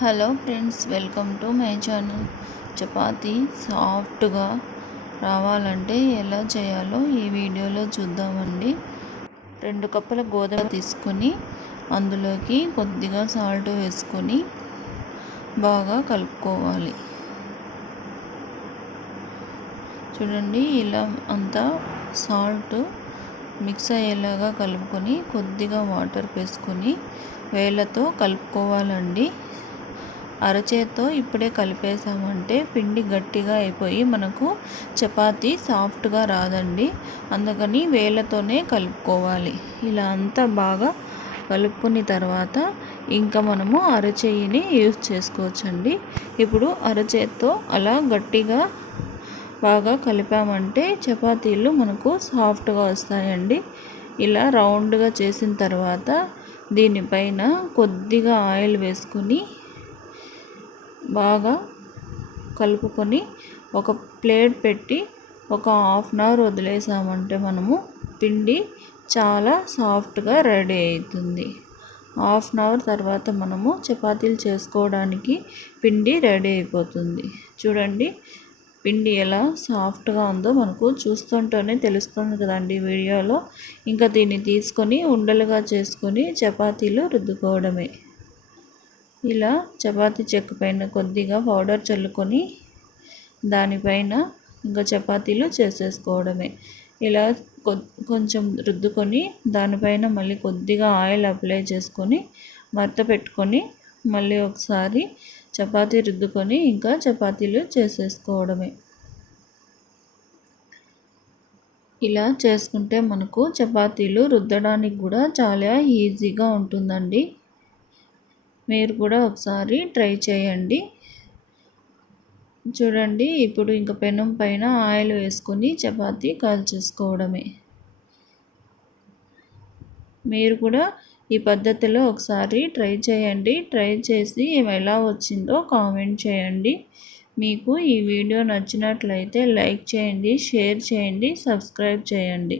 Hello friends welcome to my channel. Chapati సాఫ్ట్గా రావాలంటే ఎలా చేయాలో ఈ వీడియోలో చూద్దామండి. రెండు కప్పుల గోధుమ తీసుకొని అందులోకి కొద్దిగా సాల్ట్ వేసుకొని బాగా కలుపుకోవాలి. చూడండి ఇలా అంతా సాల్ట్ మిక్స్ అయ్యేలాగా కలుపుకొని కొద్దిగా వాటర్ వేసుకొని వేళ్ళతో కలుపుకోవాలండి. అరచేత్తో ఇప్పుడే కలిపేసామంటే పిండి గట్టిగా అయిపోయి మనకు చపాతీ సాఫ్ట్గా రాదండి. అందుకని వేళ్ళతోనే కలుపుకోవాలి. ఇలా అంతా బాగా కలుపుకున్న తర్వాత ఇంకా మనము అరచేయిని యూజ్ చేసుకోవచ్చండి. ఇప్పుడు అరచేత్తో అలా గట్టిగా బాగా కలిపామంటే చపాతీలు మనకు సాఫ్ట్గా వస్తాయండి. ఇలా రౌండ్గా చేసిన తర్వాత దీనిపైన కొద్దిగా ఆయిల్ వేసుకుని బాగా కలుపుకొని ఒక ప్లేట్ పెట్టి ఒక హాఫ్ అన్ అవర్ వదిలేసామంటే మనము పిండి చాలా సాఫ్ట్గా రెడీ అవుతుంది హాఫ్ అన్ అవర్ తర్వాత మనము చపాతీలు చేసుకోవడానికి పిండి రెడీ అయిపోతుంది. చూడండి పిండి ఎలా సాఫ్ట్గా ఉందో మనకు చూస్తుంటేనే తెలుస్తుంది కదండి వీడియోలో. ఇంకా దీన్ని తీసుకొని ఉండలుగా చేసుకొని చపాతీలు రుద్దుకోవడమే. ఇలా చపాతి చెక్క పైన కొద్దిగా పౌడర్ చల్లుకొని దానిపైన ఇంకా చపాతీలు చేసేసుకోవడమే. ఇలా కొంచెం రుద్దుకొని దానిపైన మళ్ళీ కొద్దిగా ఆయిల్ అప్లై చేసుకొని మర్త పెట్టుకొని మళ్ళీ ఒకసారి చపాతీ రుద్దుకొని ఇంకా చపాతీలు చేసేసుకోవడమే. ఇలా చేసుకుంటే మనకు చపాతీలు రుద్దడానికి కూడా చాలా ఈజీగా ఉంటుందండి. మీరు కూడా ఒకసారి ట్రై చేయండి. చూడండి ఇప్పుడు ఇంకా పెనం పైన ఆయిల్ వేసుకొని చపాతీ కాల్చేసుకోవడమే మీరు కూడా ఈ పద్ధతిలో ఒకసారి ట్రై చేయండి. ట్రై చేసి ఎలా వచ్చిందో కామెంట్ చేయండి. మీకు ఈ వీడియో నచ్చినట్లయితే లైక్ చేయండి షేర్ చేయండి సబ్స్క్రైబ్ చేయండి.